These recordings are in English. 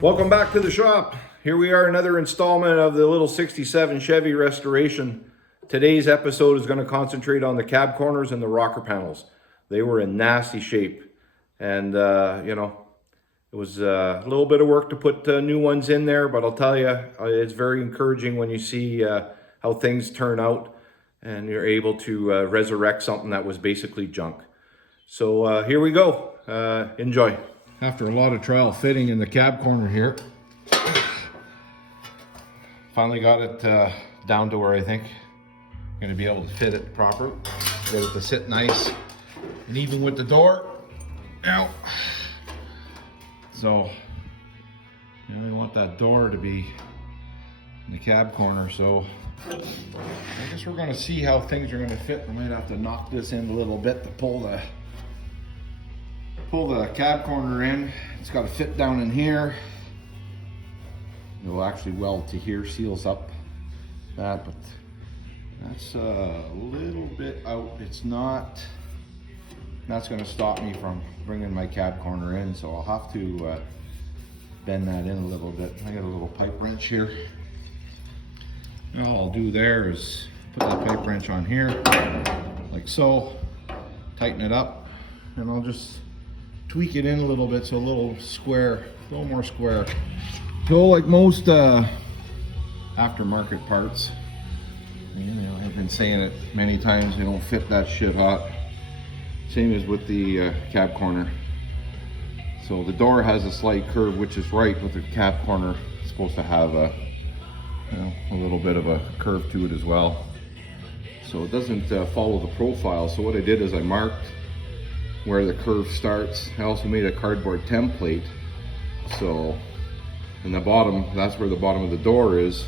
Welcome back to the shop. Here we are, another installment of the little 67 Chevy Restoration. Today's episode is going to concentrate on the cab corners and the rocker panels. They were in nasty shape, and it was a little bit of work to put new ones in there, but I'll tell you, it's very encouraging when you see how things turn out and you're able to resurrect something that was basically junk. So here we go. Enjoy. After a lot of trial fitting in the cab corner here, finally got it down to where I think I'm going to be able to fit it proper, get it to sit nice and even with the door. Ow. So you really want that door to be in the cab corner. So I guess we're going to see how things are going to fit. I might have to knock this in a little bit to pull the cab corner in. It's got to fit down in here. It'll actually weld to here, seals up that, but that's a little bit out. It's not, that's going to stop me from bringing my cab corner in, so I'll have to bend that in a little bit. I got a little pipe wrench here. And all I'll do there is put that pipe wrench on here, like so, tighten it up, and I'll just tweak it in a little bit so a little square, a little more square. So like most aftermarket parts, you know, I've been saying it many times, they don't fit that shit hot. Same as with the cab corner. So the door has a slight curve, which is right, but the cab corner is supposed to have a little bit of a curve to it as well. So it doesn't follow the profile. So what I did is I marked where the curve starts. I also made a cardboard template, so in the bottom, that's where the bottom of the door is,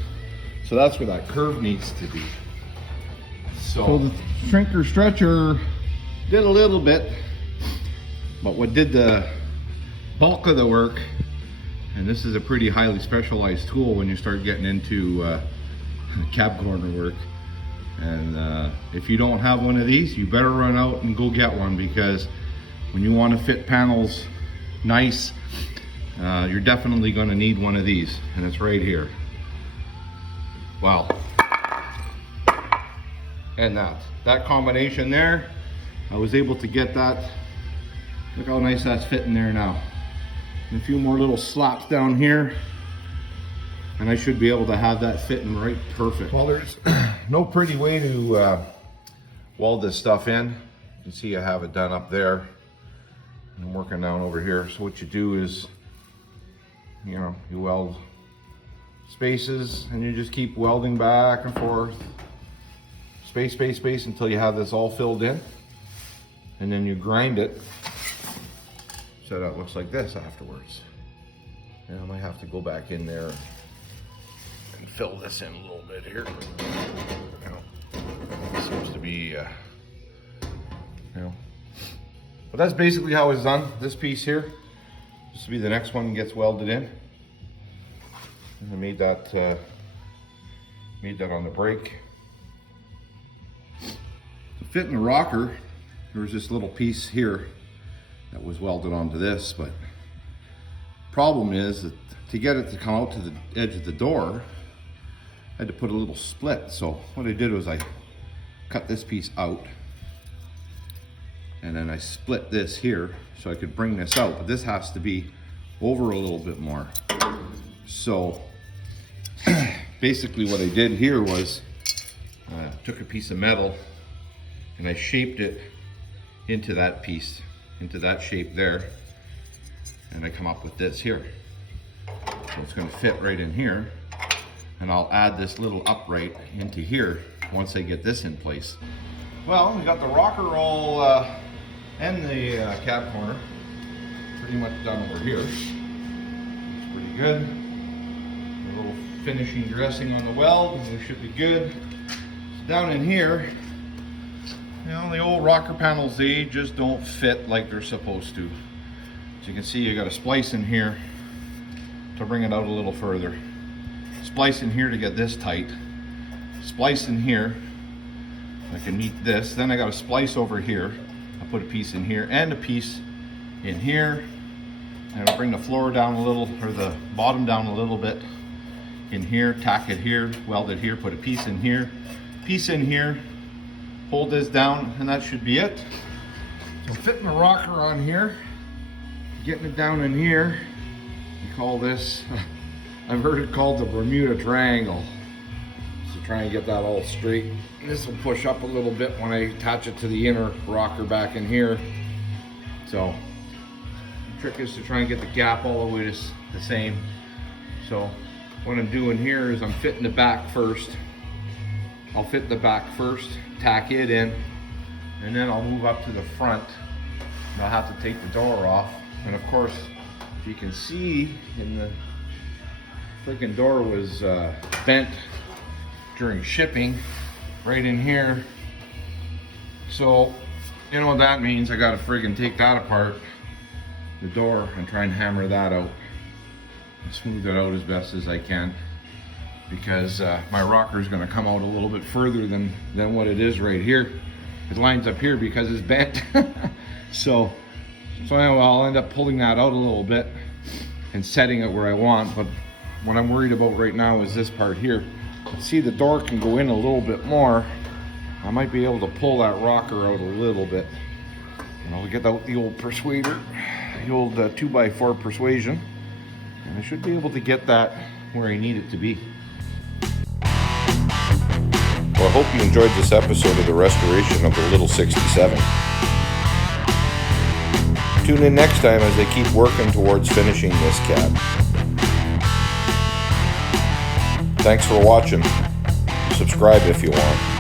so that's where that curve needs to be. So the shrinker stretcher did a little bit, but what did the bulk of the work, and this is a pretty highly specialized tool when you start getting into cab corner work, and if you don't have one of these, you better run out and go get one, because when you want to fit panels nice, you're definitely going to need one of these, and it's right here. Wow. And that combination there, I was able to get that. Look how nice that's fitting there now. And a few more little slaps down here, and I should be able to have that fitting right perfect. Well, there's no pretty way to weld this stuff in. You can see I have it done up there. I'm working down over here. So what you do is, you weld spaces, and you just keep welding back and forth, space, space, space, until you have this all filled in, and then you grind it so that it looks like this afterwards. And I might have to go back in there and fill this in a little bit here. It seems to be, but that's basically how it's done. This piece here, this will be the next one gets welded in. And I made that on the brake. To fit in the rocker, there was this little piece here that was welded onto this, but problem is that to get it to come out to the edge of the door, I had to put a little split. So what I did was I cut this piece out, and then I split this here so I could bring this out, but this has to be over a little bit more. So basically what I did here was took a piece of metal and I shaped it into that piece, into that shape there, and I come up with this here. So it's going to fit right in here, and I'll add this little upright into here once I get this in place. Well, we got the rocker all and the cab corner pretty much done over here. It's pretty good. A little finishing dressing on the weld, and we should be good. So down in here, the old rocker panels, they just don't fit like they're supposed to. As you can see, you got a splice in here to bring it out a little further. Splice in here to get this tight. Splice in here, I can meet this. Then I got a splice over here. I'll put a piece in here and a piece in here. And I'll bring the floor down a little, or the bottom down a little bit in here, tack it here, weld it here, put a piece in here, hold this down, and that should be it. So fitting the rocker on here, getting it down in here. We call this, I've heard it called the Bermuda Triangle. So try and get that all straight. This will push up a little bit when I attach it to the inner rocker back in here. So the trick is to try and get the gap all the way to the same. So what I'm doing here is I'm fitting the back first. I'll fit the back first, tack it in, and then I'll move up to the front. And I'll have to take the door off. And of course, if you can see, the freaking door was bent during shipping right in here. So you know what that means? I gotta friggin' take that apart, the door, and try and hammer that out and smooth it out as best as I can, because my rocker is going to come out a little bit further than what it is right here. It lines up here because it's bent. so anyway, I'll end up pulling that out a little bit and setting it where I want. But what I'm worried about right now is this part here. See, the door can go in a little bit more. I might be able to pull that rocker out a little bit. And I'll get out the old persuader, the old 2x4 persuasion, and I should be able to get that where I need it to be. Well, I hope you enjoyed this episode of the restoration of the Little 67. Tune in next time as they keep working towards finishing this cab. Thanks for watching. Subscribe if you want.